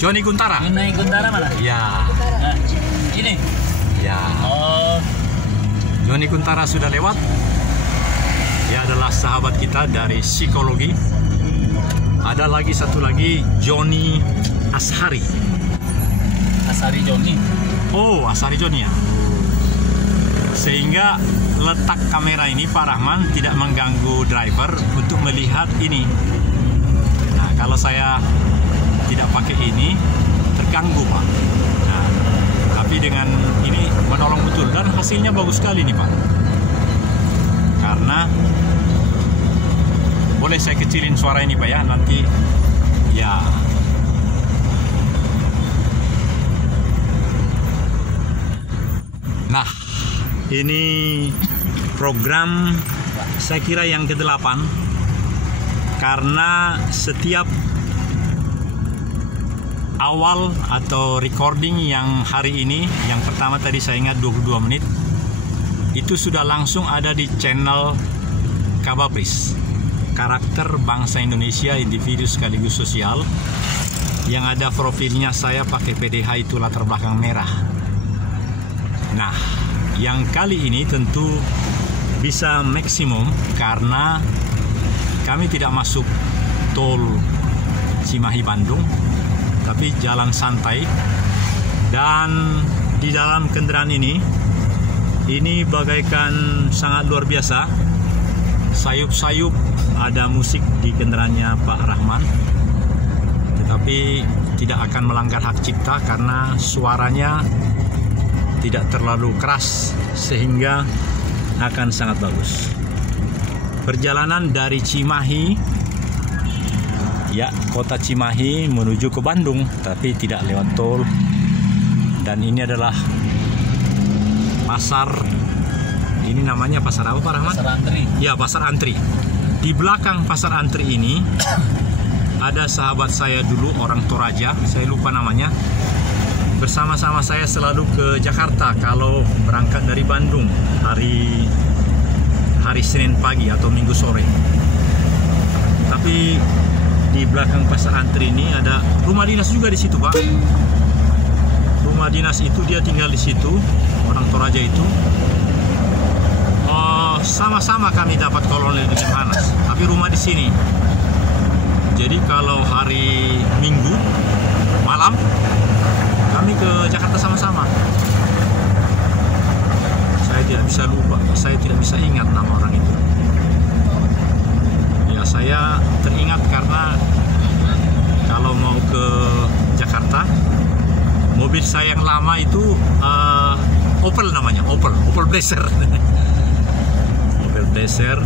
Joni Kuntara. Joni Kuntara mana? Ya. Nah, ini. Ya. Oh. Joni Kuntara sudah lewat. Dia adalah sahabat kita dari psikologi. Ada lagi satu lagi, Joni Ashari. Ashari Joni. Oh, Ashari Joni ya. Sehingga letak kamera ini Pak Rahman tidak mengganggu driver untuk melihat ini. Nah, kalau saya tidak pakai ini terganggu Pak. Nah, tapi dengan ini menolong betul dan hasilnya bagus sekali nih Pak. Karena boleh saya kecilin suara ini Pak ya, nanti ya. Nah, ini program saya kira yang ke-8 karena setiap awal atau recording yang hari ini, yang pertama tadi saya ingat 22 menit, itu sudah langsung ada di channel Kabapris, karakter bangsa Indonesia, individu sekaligus sosial, yang ada profilnya saya pakai PDH itu latar belakang merah. Nah, yang kali ini tentu bisa maksimum karena kami tidak masuk tol Cimahi Bandung, tapi jalan santai. Dan di dalam kendaraan ini bagaikan sangat luar biasa. Sayup-sayup ada musik di kendaraannya Pak Rahman, tetapi tidak akan melanggar hak cipta karena suaranya tidak terlalu keras sehingga akan sangat bagus. Perjalanan dari Cimahi, ya, kota Cimahi menuju ke Bandung, tapi tidak lewat tol. Dan ini adalah pasar, ini namanya pasar apa Pak Rahman? Pasar Antri. Ya, pasar Antri. Di belakang pasar Antri ini ada sahabat saya dulu, orang Toraja, saya lupa namanya. Bersama-sama saya selalu ke Jakarta kalau berangkat dari Bandung hari Senin pagi atau Minggu sore. Tapi di belakang pasar Antri ini ada rumah dinas juga di situ Pak. Rumah dinas itu dia tinggal di situ, orang Toraja itu. Sama-sama kami dapat kolonel di Lemhanas, tapi rumah di sini. Jadi kalau hari Minggu malam kami ke Jakarta sama-sama. Saya tidak bisa lupa, saya tidak bisa ingat nama orang itu. Ya, saya teringat karena kalau mau ke Jakarta, mobil saya yang lama itu Opel namanya, Opel Blazer. Opel Blazer.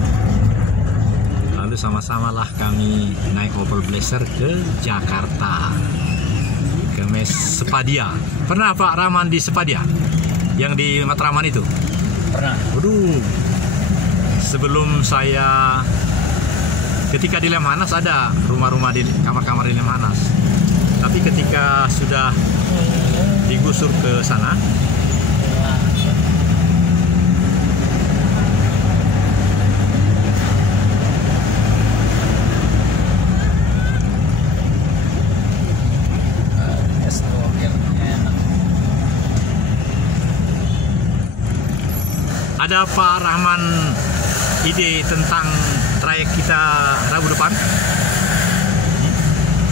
Lalu sama-sama lah kami naik Opel Blazer ke Jakarta. Ke Mes Sepadia. Pernah Pak Rahman di Sepadia? Yang di Matraman itu? Pernah. Waduh. Sebelum saya, ketika di Lemhanas ada rumah-rumah di kamar-kamar di Lemhanas. Tapi ketika sudah digusur ke sana, ada Pak Rahman ide tentang trayek kita Rabu depan?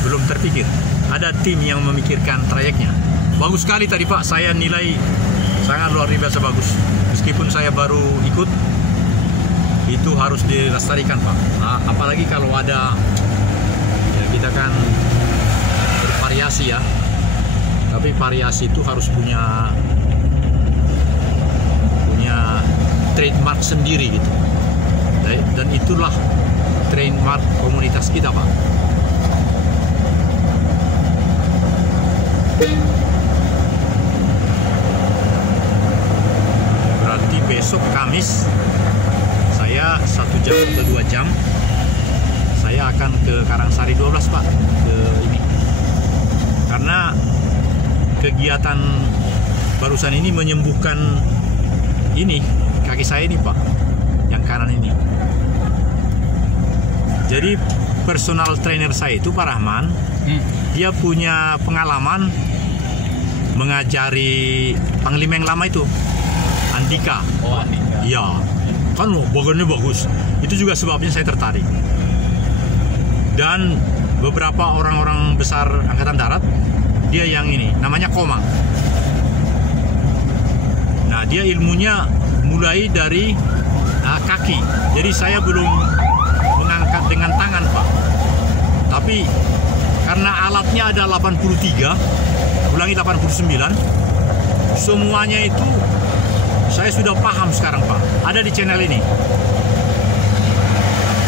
Belum terpikir. Ada tim yang memikirkan trayeknya. Bagus sekali tadi Pak, saya nilai sangat luar biasa bagus. Meskipun saya baru ikut, itu harus dilestarikan Pak. Nah, apalagi kalau ada, ya kita kan bervariasi ya. Tapi variasi itu harus punya trademark sendiri gitu. Dan itulah trademark komunitas kita Pak. Berarti besok Kamis saya 1 jam atau 2 jam saya akan ke Karangsari 12 Pak, ke ini. Karena kegiatan barusan ini menyembuhkan ini kaki saya ini Pak, yang kanan ini. Jadi personal trainer saya itu Pak Rahman, dia punya pengalaman mengajari panglima yang lama itu, Andika. Oh, Andika. Iya, kan bagannya bagus. Itu juga sebabnya saya tertarik. Dan beberapa orang-orang besar Angkatan Darat, dia yang ini, namanya Komang. Nah, dia ilmunya mulai dari kaki. Jadi saya belum mengangkat dengan tangan, Pak. Tapi karena alatnya ada 83, ulangi 89, semuanya itu saya sudah paham sekarang, Pak. Ada di channel ini.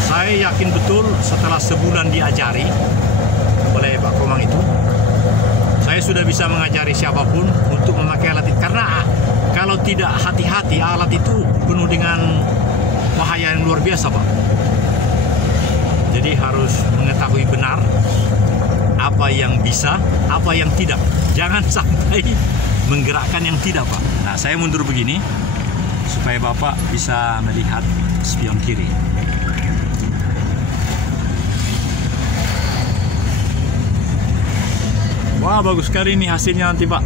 Saya yakin betul setelah sebulan diajari oleh Pak Komang itu, saya sudah bisa mengajari siapapun untuk memakai alat itu. Karena kalau tidak hati-hati, alat itu penuh dengan bahaya yang luar biasa, Pak. Jadi harus mengetahui benar apa yang bisa, apa yang tidak. Jangan sampai menggerakkan yang tidak, Pak. Nah, saya mundur begini supaya Bapak bisa melihat spion kiri. Wah, bagus sekali nih hasilnya nanti, Pak.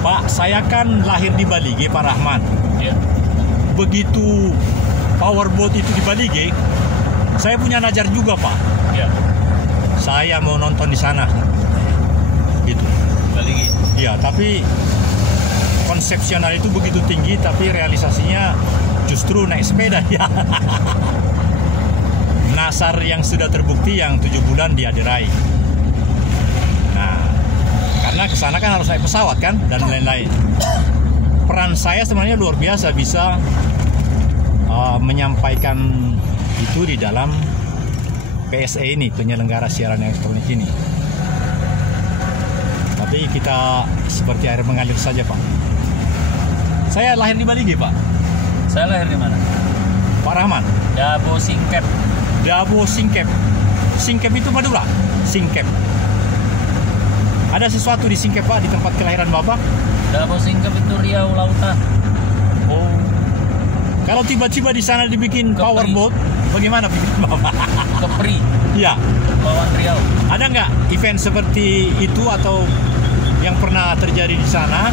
Pak, saya kan lahir di Balige, Pak Rahman. Iya. Begitu powerboat itu di Balige, saya punya najar juga, Pak. Iya. Saya mau nonton di sana. Gitu. Balige. Iya, tapi konsepsional itu begitu tinggi, tapi realisasinya justru naik sepeda ya. Nasar yang sudah terbukti yang 7 bulan di Aderai. Nah, karena kesana kan harus naik pesawat kan dan lain-lain. Peran saya sebenarnya luar biasa, bisa menyampaikan itu di dalam PSE ini, penyelenggara siaran elektronik ini. Tapi kita seperti air mengalir saja, Pak. Saya lahir di Balige, Pak. Saya lahir di mana? Pak Rahman. Dabo Singkep. Dabo Singkep. Singkep itu Madura. Singkep. Ada sesuatu di Singkep, Pak, di tempat kelahiran Bapak? Dabo Singkep itu Riau Lautan. Oh. Kalau tiba-tiba di sana dibikin Kepri. powerboat, bagaimana pikiran Bapak? Kepri. Ya. Bawang Riau. Ada nggak event seperti itu atau yang pernah terjadi di sana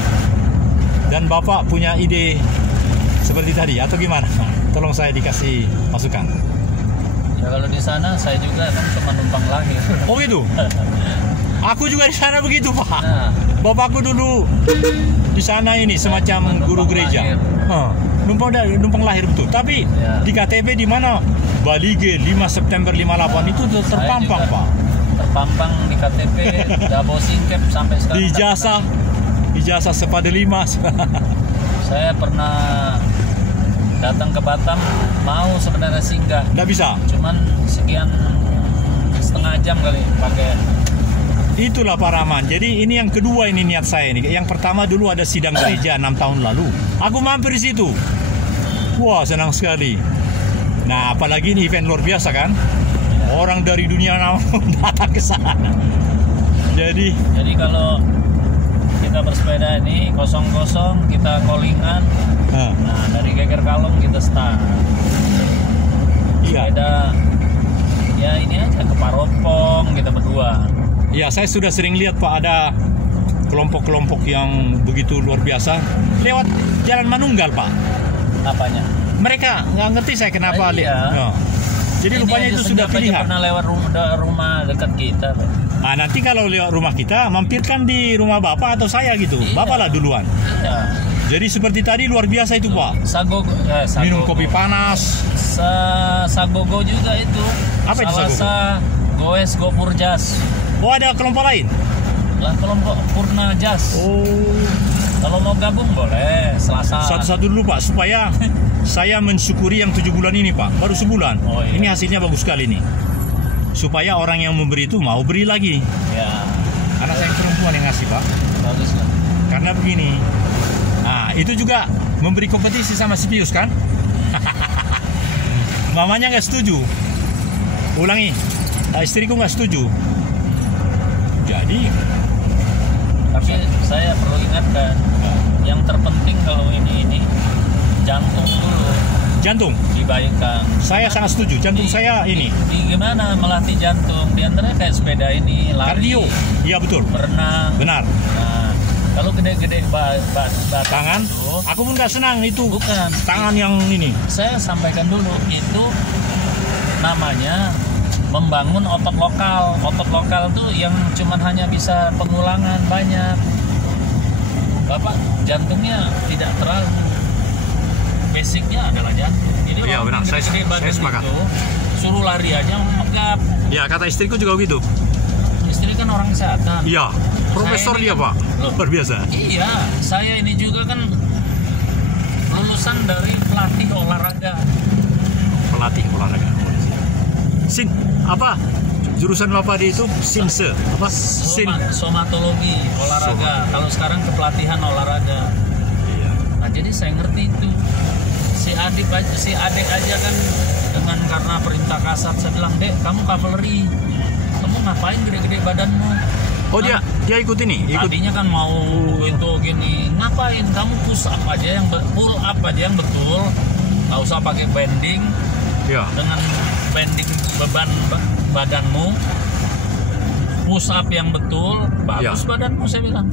dan Bapak punya ide seperti tadi atau gimana? Tolong saya dikasih masukan. Ya kalau di sana saya juga kan cuma numpang lahir. Oh gitu. Aku juga di sana begitu, Pak. Nah, Bapakku dulu di sana ini semacam guru gereja. Numpang lahir betul. Tapi Ya. di KTP di mana? Balige 5 September 58 itu terpampang, juga Pak. Terpampang di KTP Dabo Singkep sampai sekarang. Di ijazah Sepada 5. Saya pernah datang ke Batam, mau sebenarnya singgah, Nggak bisa. cuman sekian setengah jam kali pakai. Itulah Pak Rahman. Jadi ini yang kedua ini niat saya ini. Yang pertama dulu ada sidang gereja 6 tahun lalu. Aku mampir di situ. Wah, senang sekali. Nah, apalagi ini event luar biasa kan? Orang dari dunia datang ke sana. Jadi kalau kita bersepeda ini kosong-kosong, kita callingan. Nah, dari Geger Kalong kita start. iya. Sepeda ya ini aja ke Parompong kita berdua. Ya, saya sudah sering lihat, Pak, ada kelompok-kelompok yang begitu luar biasa lewat Jalan Manunggal, Pak. Apanya? Mereka nggak ngerti saya kenapa Iya. Ya. Jadi Ini rupanya aja itu sudah senyap aja pilihan. pernah lewat rumah dekat kita. Nah, nanti kalau lewat rumah kita, mampirkan di rumah Bapak atau saya gitu. Iya. Bapak lah duluan. Ya. Jadi seperti tadi luar biasa itu, Pak. Sagogo. Minum kopi panas. Sagogo juga itu. Apa itu Sagogo? Salasa Goes Gopurjas. Oh, ada kelompok lain? Lah kelompok Purna Jas. Oh. Kalau mau gabung boleh Selasa. Satu-satu dulu, Pak, supaya saya mensyukuri yang 7 bulan ini, Pak. Baru sebulan. Oh, iya. Ini hasilnya bagus sekali nih. Supaya orang yang memberi itu mau beri lagi. Ya, Anak saya yang perempuan yang ngasih, Pak. bagus lah. Karena begini. Nah, itu juga memberi kompetisi sama si Pius kan? Mamanya nggak setuju. Ulangi. Istriku nggak setuju. jadi. Tapi saya perlu ingatkan, yang terpenting kalau ini jantung dulu Jantung. dibaikkan. Saya sangat setuju. Jantung saya ini. Gimana melatih jantung? Di antaranya kayak sepeda ini, lari, Kardio. Iya betul. berenang. Benar. Nah, kalau gede-gede Tangan. itu, Aku pun nggak senang itu. bukan. Tangan yang ini. Saya sampaikan dulu, itu namanya membangun otot lokal. Otot lokal tuh yang cuman hanya bisa pengulangan banyak. Bapak jantungnya tidak terlalu, basicnya adalah jantung. Jadi Iya, orang benar. gede-gede Saya badan sepakat. itu suruh lari aja megap. Ya kata istriku juga begitu. Istri kan orang kesehatan. Iya. Profesor Saya ini dia kan- Pak. Loh. Luar biasa. Iya, saya ini juga kan lulusan dari pelatih olahraga. Pelatih olahraga. Sin apa? Jurusan Bapak di itu Sinse apa? Sin. Somatologi olahraga. Kalau sekarang kepelatihan olahraga. Iya. Nah, jadi saya ngerti itu. Si adik aja kan dengan karena perintah kasat saya bilang, "Dek, kamu cavalry. Kamu ngapain gede-gede badanmu?" Oh dia ikut ini, ikut. Tadinya kan mau itu gini, ngapain? Kamu push up aja yang pull up aja yang betul. Nggak usah pakai bending. Ya. Dengan bending beban badanmu, push up yang betul, bagus badanmu, saya bilang.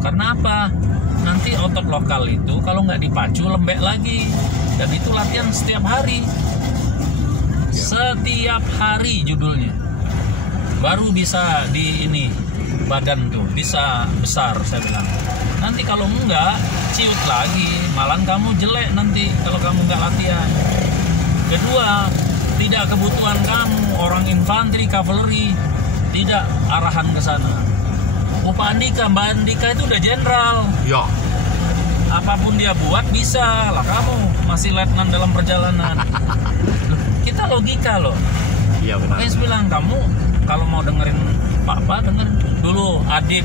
Karena apa? Nanti otot lokal itu kalau nggak dipacu lembek lagi, dan itu latihan setiap hari. Setiap hari judulnya, baru bisa di ini badan tuh bisa besar, saya bilang. Nanti kalau enggak ciut lagi, malah kamu jelek nanti kalau kamu nggak latihan. Kedua, tidak kebutuhan kamu orang infanteri, cavalry, tidak arahan ke sana. Pak Andika, Mbak Andika itu udah jenderal. Ya. Apapun dia buat bisa lah, kamu masih letnan dalam perjalanan. Loh, kita logika loh. Iya benar. Makanya saya bilang, kamu kalau mau dengerin Papa, denger dulu Adib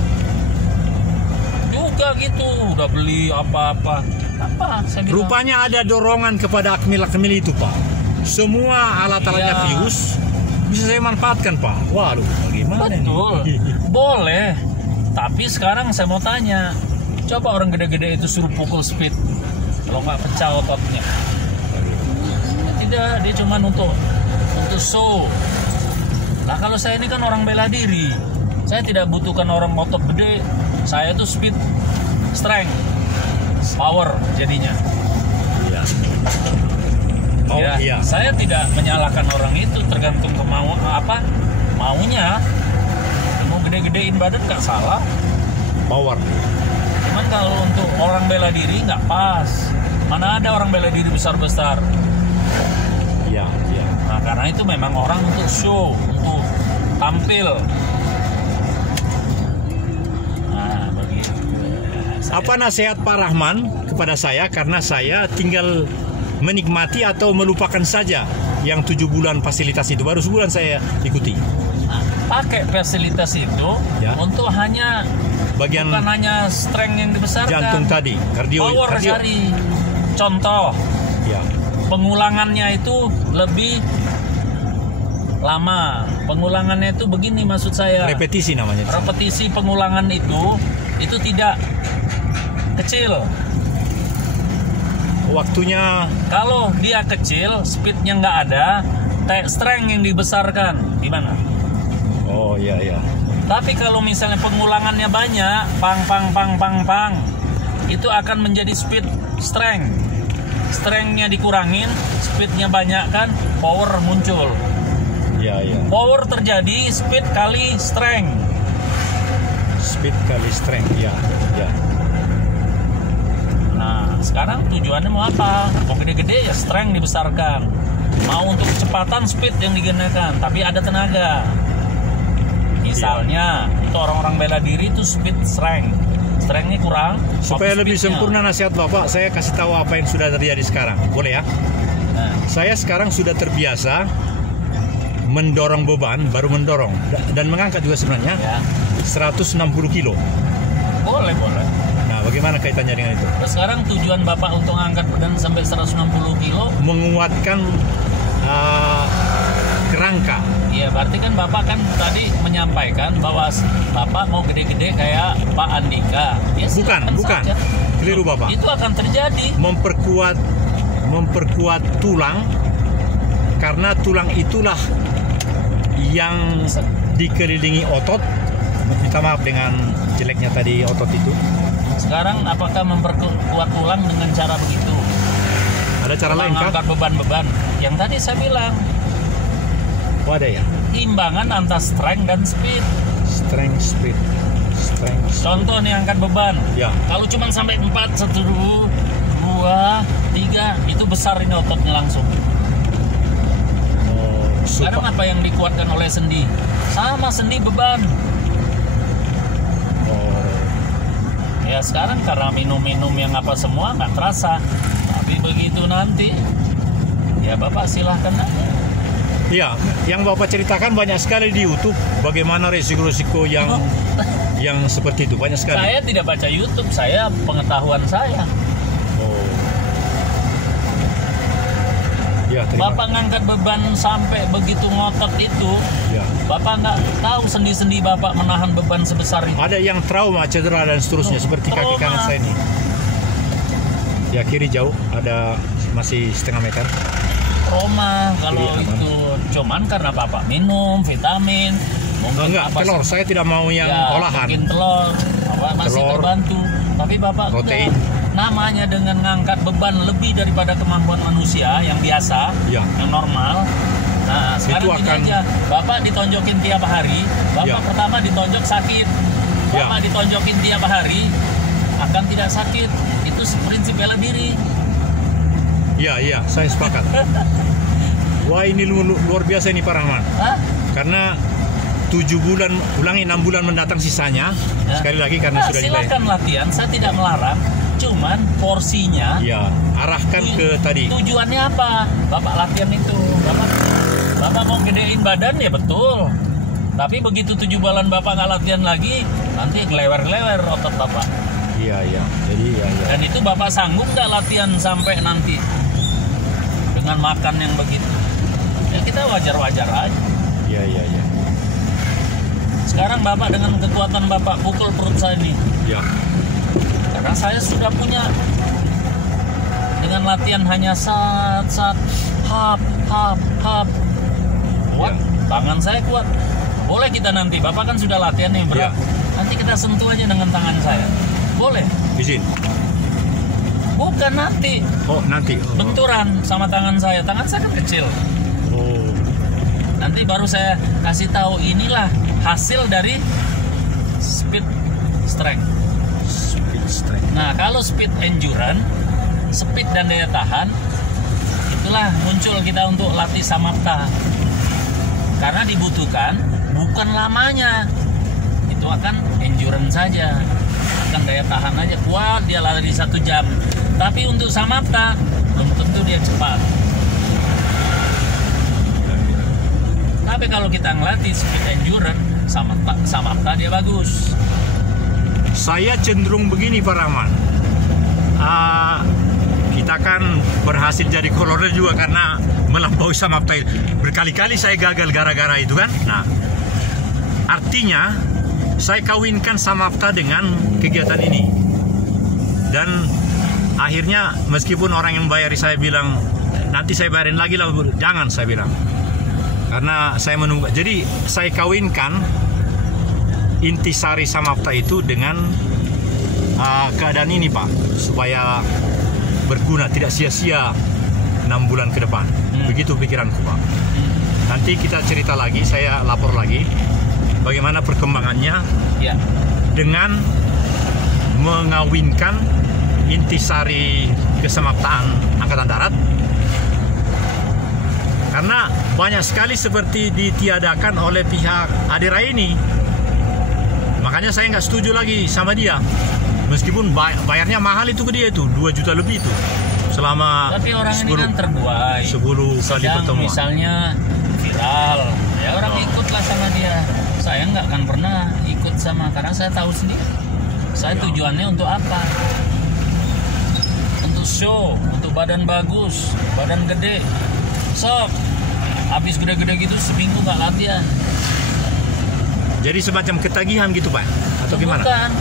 juga gitu, udah beli apa-apa. Apa? Saya bilang, Rupanya ada dorongan kepada akmil-akmil itu Pak. Semua alat-alatnya Iya. Pius bisa saya manfaatkan Pak. Waduh, bagaimana betul, ini? boleh. Tapi sekarang saya mau tanya, coba orang gede-gede itu suruh pukul speed, kalau nggak pecah ototnya. Tidak, dia cuma untuk show. Nah kalau saya ini kan orang bela diri, saya tidak butuhkan orang otot gede. Saya tuh speed, strength, power jadinya. Iya. Oh Ya, iya. saya tidak menyalahkan orang itu, tergantung maunya. Mau gede-gedein badan nggak salah. Power. Cuman kalau untuk orang bela diri nggak pas. Mana ada orang bela diri besar-besar. Iya, iya. Nah karena itu memang orang untuk show, untuk tampil. Nah begitu. Apa nasihat Pak Rahman kepada saya karena saya tinggal menikmati atau melupakan saja yang 7 bulan fasilitas itu, baru sebulan saya ikuti. Nah, pakai fasilitas itu Ya. untuk hanya Bagian bukan hanya strength yang dibesarkan, jantung tadi, kardio. power cari. Contoh, Ya. pengulangannya itu lebih lama. Pengulangannya itu begini maksud saya. Repetisi namanya. Repetisi pengulangan itu tidak kecil. Waktunya Kalau dia kecil, speednya nggak ada, strength yang dibesarkan, gimana? oh iya iya. Tapi kalau misalnya pengulangannya banyak, pang, itu akan menjadi speed strength. Strength-nya dikurangin, speednya banyak kan, power muncul. Iya iya. Power terjadi, speed kali strength. Speed kali strength. Ya, ya. Nah, sekarang tujuannya mau apa? Mau gede-gede ya strength dibesarkan. Mau untuk kecepatan speed yang digunakan, tapi ada tenaga. Misalnya, itu orang-orang bela diri itu speed strength. Strength-nya kurang. Supaya tapi lebih speed-nya. sempurna nasihat Bapak, saya kasih tahu apa yang sudah terjadi sekarang. Boleh ya? Nah, Saya sekarang sudah terbiasa mendorong beban, baru mendorong dan mengangkat juga sebenarnya ya, 160 kilo. boleh. Nah, bagaimana kaitannya dengan itu? Terus sekarang tujuan Bapak untuk angkat badan sampai 160 kilo, Menguatkan kerangka. Iya, berarti kan Bapak kan tadi menyampaikan bahwa Bapak mau gede-gede kayak Pak Andika. Ya, Bukan. saja. Keliru Bapak. Itu akan terjadi. Memperkuat tulang, karena tulang itulah yang dikelilingi otot. Minta maaf dengan jeleknya tadi otot itu. Sekarang apakah memperkuat tulang dengan cara begitu? Ada cara lain kah? Mengangkat beban-beban. Yang tadi saya bilang, Oh, ada ya. imbangan antara strength dan speed. Strength, speed. Contoh nih, angkat beban. Ya. Kalau cuma sampai 4, 1, 2, 3, itu besar ini ototnya langsung. Oh, Sekarang apa yang dikuatkan oleh sendi? Sama sendi beban. Oh, Ya sekarang karena minum-minum yang apa semua nggak terasa. Tapi begitu nanti, ya Bapak silahkan aja. iya, yang Bapak ceritakan banyak sekali di YouTube. Bagaimana resiko-resiko yang seperti itu banyak sekali. Saya tidak baca YouTube, saya pengetahuan saya. Oh. Ya, terima Bapak ngangkat beban sampai begitu ngotot itu, Ya. Bapak nggak tahu sendi-sendi Bapak menahan beban sebesar itu. Ada yang trauma, cedera dan seterusnya, seperti kaki Trauma. kanan saya ini. Ya, kiri jauh, ada masih setengah meter. Trauma kalau Iya, aman. itu cuman karena Bapak minum vitamin. Mungkin Enggak, apa telur. Saya tidak mau yang ya, olahan. mungkin telur, Bapak masih Telur, terbantu. Tapi Bapak protein. enggak. Namanya dengan ngangkat beban lebih daripada kemampuan manusia yang biasa, Ya. yang normal. Nah, sekarang Itu gini akan- aja, Bapak ditonjokin tiap hari, Bapak Ya. pertama ditonjok sakit, Ya. Bapak ditonjokin tiap hari akan tidak sakit. Itu prinsip bela diri. Iya, saya sepakat. Wah, ini luar biasa ini Pak Rahman. Hah? Karena 7 bulan, ulangi 6 bulan mendatang sisanya. Ya. Sekali lagi karena Nah, sudah dibayar. silakan latihan, saya tidak melarang. Cuman porsinya, Ya, arahkan ke tadi. tujuannya apa? Bapak latihan itu, Bapak mau gedein badan ya betul. Tapi begitu 7 bulan Bapak nggak latihan lagi, nanti gelewer-gelewer otot Bapak. Iya. Jadi ya. Dan itu Bapak sanggup nggak latihan sampai nanti dengan makan yang begitu? Ya kita wajar-wajar aja. Iya. Sekarang Bapak dengan kekuatan Bapak pukul perut saya ini. Ya. Karena saya sudah punya, dengan latihan hanya sat, hap. Kuat, Ya. tangan saya kuat. Boleh kita nanti, Bapak kan sudah latihan nih berat. Ya. Nanti kita sentuh aja dengan tangan saya. Boleh? Izin. Bukan nanti, Oh, nanti. Oh. benturan sama tangan saya. Tangan saya kan kecil. Oh. Nanti baru saya kasih tahu inilah hasil dari speed strength. Speed strength. Nah, kalau speed endurance, speed dan daya tahan, itulah muncul kita untuk latih samapta. Karena dibutuhkan bukan lamanya, itu akan endurance saja, akan daya tahan aja, kuat dia lari 1 jam. Tapi untuk samapta belum tentu dia cepat. Tapi kalau kita ngelatih speed endurance, samapta dia bagus. Saya cenderung begini Pak Rahman. Kita kan berhasil jadi kolonel juga karena melampaui samapta. Berkali-kali saya gagal gara-gara itu kan. Nah, artinya saya kawinkan samapta dengan kegiatan ini. Dan akhirnya meskipun orang yang bayari saya bilang nanti saya bayarin lagi lah, jangan, saya bilang. Karena saya menunggu. Jadi saya kawinkan intisari samapta itu dengan keadaan ini Pak, supaya berguna, tidak sia-sia 6 bulan ke depan. Begitu pikiranku Pak. Nanti kita cerita lagi, saya lapor lagi bagaimana perkembangannya Ya. dengan mengawinkan intisari kesamaptaan Angkatan Darat. Karena banyak sekali seperti ditiadakan oleh pihak Adira ini. Makanya saya nggak setuju lagi sama dia. Meskipun bayarnya mahal itu ke dia itu 2 juta lebih itu selama Tapi orang ini kan terbuai. 10 kali Sedang pertemuan. misalnya viral, ya orang ikutlah sama dia. Saya nggak akan pernah ikut sama, karena saya tahu sendiri. Saya tujuannya untuk apa? Untuk show, untuk badan bagus, badan gede. Sok, habis gede-gede gitu seminggu nggak latihan. Jadi semacam ketagihan gitu Pak? Atau gimana? Bukan.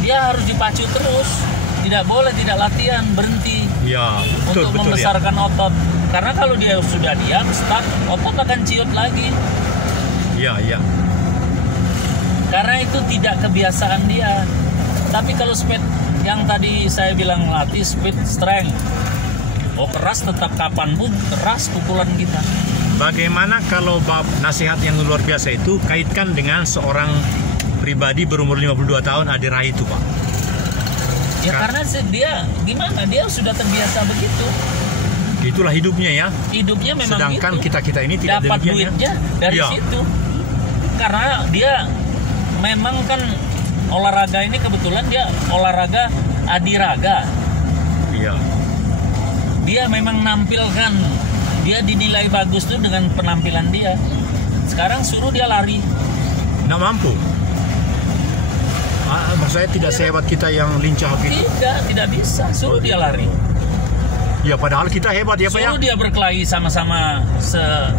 Dia harus dipacu terus. Tidak boleh tidak latihan, berhenti. Ya, betul, untuk betul membesarkan otot. Karena kalau dia sudah diam, stuck, otot akan ciut lagi. ya. Ya, Karena itu tidak kebiasaan dia. Tapi kalau speed yang tadi saya bilang latih speed strength. Oh keras tetap kapanpun keras pukulan kita. Bagaimana kalau nasihat yang luar biasa itu kaitkan dengan seorang pribadi berumur 52 tahun Adi Rai itu Pak? Ya karena dia gimana? Dia sudah terbiasa begitu. Itulah hidupnya ya. Hidupnya memang sedangkan gitu. kita ini tidak dapat demikian duitnya ya? dari Ya. situ. Karena dia memang kan olahraga ini kebetulan dia olahraga adiraga. Iya. Dia memang nampilkan, dia dinilai bagus tuh dengan penampilan dia. Sekarang suruh dia lari. Nggak mampu. Maksud saya tidak sehebat kita yang lincah gitu. Tidak bisa. Suruh dia lari. Ya padahal kita hebat ya Pak ya. Suruh dia berkelahi sama-sama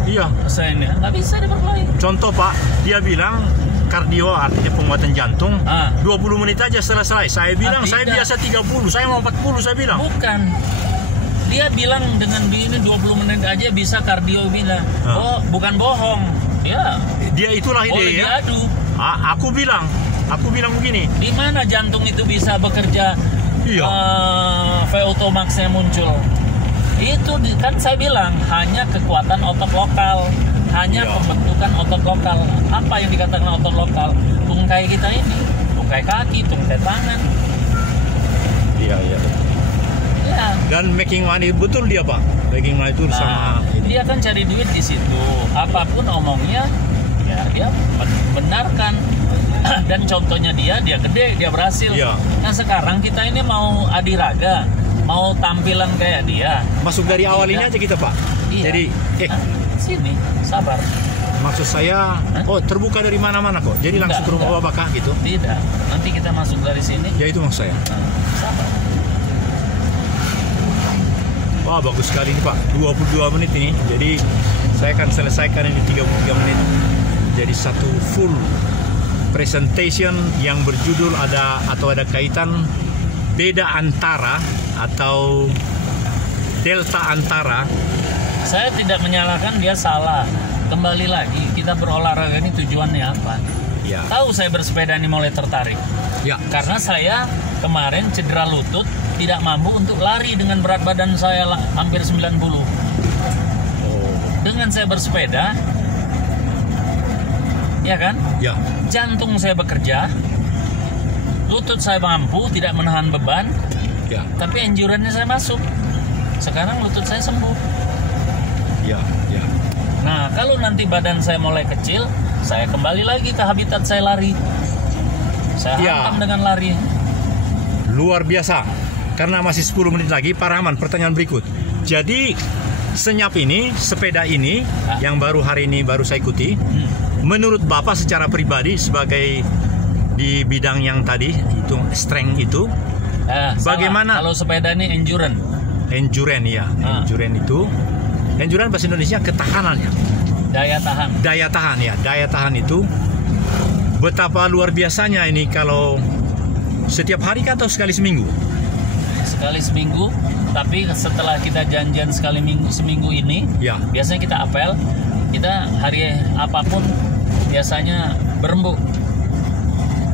Iya. ini. Nggak bisa dia berkelahi. Contoh Pak, dia bilang kardio artinya penguatan jantung 20 menit aja selesai. Saya bilang saya tidak. biasa 30, saya mau 40 saya bilang. Bukan. Dia bilang dengan ini 20 menit aja bisa kardio bilang. Oh, bukan bohong. Ya. Dia itulah Boleh ide ya. diadu. Aku bilang begini. Di mana jantung itu bisa bekerja? Iya. VO2 max-nya muncul. Itu kan saya bilang hanya kekuatan otot lokal, hanya Iya. pembentukan otot lokal. Apa yang dikatakan otot lokal? Tungkai kita ini, tungkai kaki, tungkai tangan. Iya. Ya. Dan making money betul dia Pak. Making money itu sama ini. Dia kan cari duit di situ. Apapun omongnya, ya dia benarkan. Dan contohnya dia gede, dia berhasil. Iya. Nah sekarang kita ini mau adiraga, mau tampilan kayak dia. Masuk dari awal ini Tidak. aja kita Pak. Iya. Jadi Sini, sabar. maksud saya terbuka dari mana-mana kok. Jadi langsung ke rumah Enggak. Bapak kah gitu. Tidak, nanti kita masuk dari sini. Ya itu maksud saya. Sabar. Wah bagus sekali ini Pak. 22 menit ini. Jadi saya akan selesaikan ini 33 menit. Jadi satu full presentation yang berjudul ada kaitan beda antara atau delta antara. Saya tidak menyalahkan dia salah. Kembali lagi, kita berolahraga ini tujuannya apa? Ya. Tahu saya bersepeda ini mulai tertarik. Ya. Karena saya kemarin cedera lutut, tidak mampu untuk lari dengan berat badan saya hampir 90. Dengan saya bersepeda, ya kan? Ya. Jantung saya bekerja, lutut saya mampu, tidak menahan beban, Ya. tapi endurance saya masuk. Sekarang lutut saya sembuh. Ya. Ya. Nah, kalau nanti badan saya mulai kecil, saya kembali lagi ke habitat saya lari. Saya hantam dengan lari. Luar biasa. Karena masih 10 menit lagi, Pak Rahman, pertanyaan berikut. Jadi senyap ini, sepeda ini yang baru hari ini baru saya ikuti. Menurut Bapak secara pribadi sebagai di bidang yang tadi itu strength itu, bagaimana? Kalau sepeda ini endurance. Endurance ya, endurance itu. Endurance bahasa Indonesia ketahanannya. Daya tahan. Daya tahan ya, daya tahan itu betapa luar biasanya ini kalau setiap hari kan atau sekali seminggu? Sekali seminggu, tapi setelah kita janjian sekali seminggu ini, ya. Biasanya kita apel, kita hari apapun biasanya berembuk.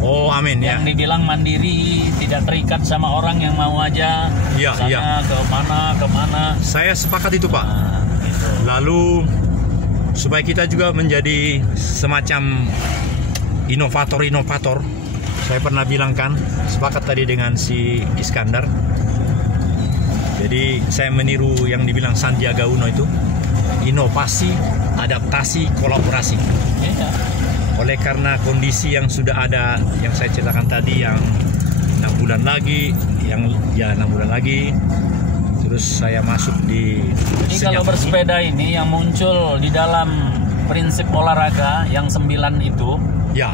Oh amin ya. Yang dibilang mandiri, tidak terikat sama orang yang mau aja. Ya, sana ya. ke mana. Saya sepakat itu Pak. Nah, gitu. Lalu supaya kita juga menjadi semacam inovator-inovator. Saya pernah bilang kan, sepakat tadi dengan si Iskandar. Jadi saya meniru yang dibilang Sandiaga Uno itu. Inovasi, adaptasi, kolaborasi. Iya. Oleh karena kondisi yang sudah ada, yang saya ceritakan tadi, yang 6 bulan lagi, 6 bulan lagi, terus saya masuk di Jadi kalau bersepeda ini yang muncul di dalam prinsip olahraga yang 9 itu, ya,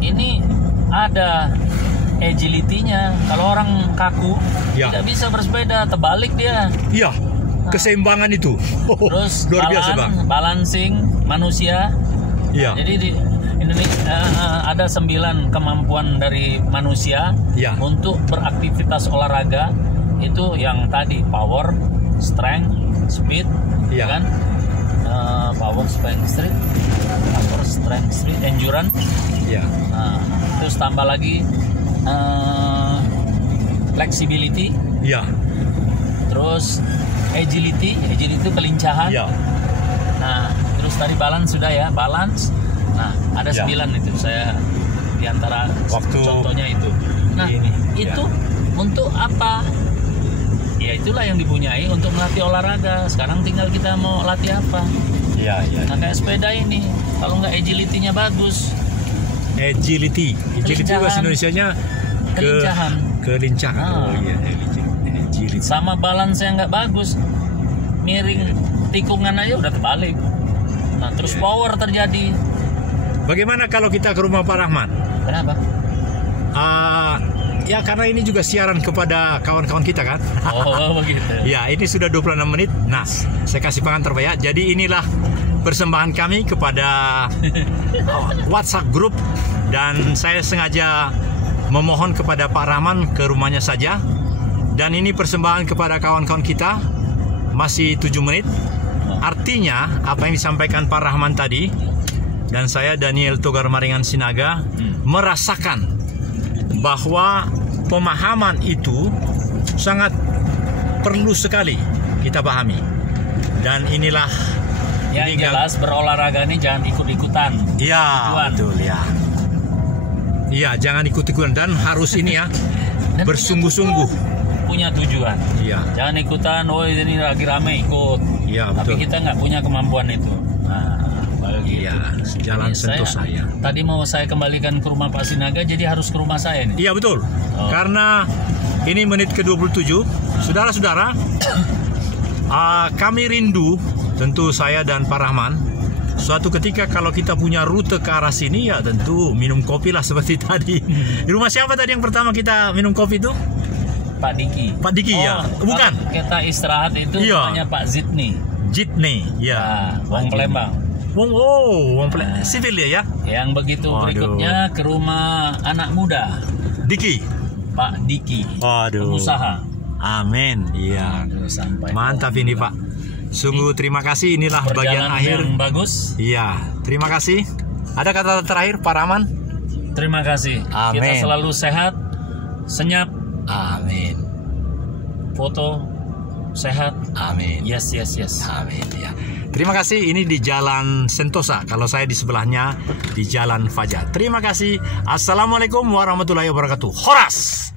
ini ada agility-nya. Kalau orang kaku tidak bisa bersepeda, terbalik dia. iya. keseimbangan itu. Terus Luar biasa, Bang. balancing manusia. Iya. Jadi di Indonesia ada 9 kemampuan dari manusia Ya. untuk beraktivitas olahraga. Itu yang tadi power, strength, speed, Ya. kan? Power, strength, endurance. Ya. Nah, terus tambah lagi flexibility, Ya. terus agility itu kelincahan. Ya. Nah, terus tadi balance sudah ya, balance. Nah, ada Ya. 9 itu saya diantara Waktu contohnya itu. Nah, ini, itu ya. untuk apa? Ya itulah yang dipunyai untuk melatih olahraga. Sekarang tinggal kita mau latih apa. Ya, ya. Nah, kayak sepeda ini, kalau nggak agility-nya bagus, Agility Kelincahan. bahasa Indonesianya Kelincahan. Kelincahan. Ah. Oh iya, agility. sama balance yang nggak bagus, miring tikungan aja udah terbalik. Nah, terus Ya. power terjadi. Bagaimana kalau kita ke rumah Pak Rahman? Kenapa? Ya karena ini juga siaran kepada kawan-kawan kita kan. Oh, begitu. Ya, ini sudah 26 menit. Nah, saya kasih pengantar Pak ya. Jadi inilah persembahan kami kepada WhatsApp grup, dan saya sengaja memohon kepada Pak Rahman ke rumahnya saja. Dan ini persembahan kepada kawan-kawan kita, masih 7 menit. Artinya apa yang disampaikan Pak Rahman tadi, dan saya Daniel Togar Maringan Sinaga merasakan bahwa pemahaman itu sangat perlu sekali kita pahami. Dan inilah Yang jelas berolahraga ini jangan ikut-ikutan. ya, Tujuan. betul ya. Iya, jangan ikut-ikutan dan harus ini ya, Dan bersungguh-sungguh. punya tujuan. Iya. Jangan ikutan, oh ini lagi rame ikut. Iya, Tapi betul. kita nggak punya kemampuan itu. Nah, bagi Iya, jalan Saya- Sentosa ya. Tadi mau saya kembalikan ke rumah Pak Sinaga, jadi harus ke rumah saya nih. Iya, betul. Oh. Karena ini menit ke-27. Saudara-saudara, kami rindu, tentu saya dan Pak Rahman, suatu ketika kalau kita punya rute ke arah sini, ya tentu minum kopi lah seperti tadi. Di rumah siapa tadi yang pertama kita minum kopi itu? Pak Diki. Pak Diki ya? Bukan. kalau kita istirahat itu Iya. namanya Pak Zidni. Jitney, ya. Nah, Wong Palembang. Wong sipil ya? Yang begitu Waduh. berikutnya ke rumah anak muda, Diki. Pak Diki. Waduh. Pengusaha. Amin. Iya. Aduh, sampai Mantap ini Pak. Sungguh terima kasih, inilah bagian perjalanan akhir. yang bagus. Iya, terima kasih. Ada kata terakhir Pak Rahman? Terima kasih. Amin. Kita selalu sehat, senyap, Amin. foto sehat. Amin. Yes. Amin ya. Terima kasih, ini di Jalan Sentosa. Kalau saya di sebelahnya di Jalan Fajar. Terima kasih. Assalamualaikum warahmatullahi wabarakatuh. Horas.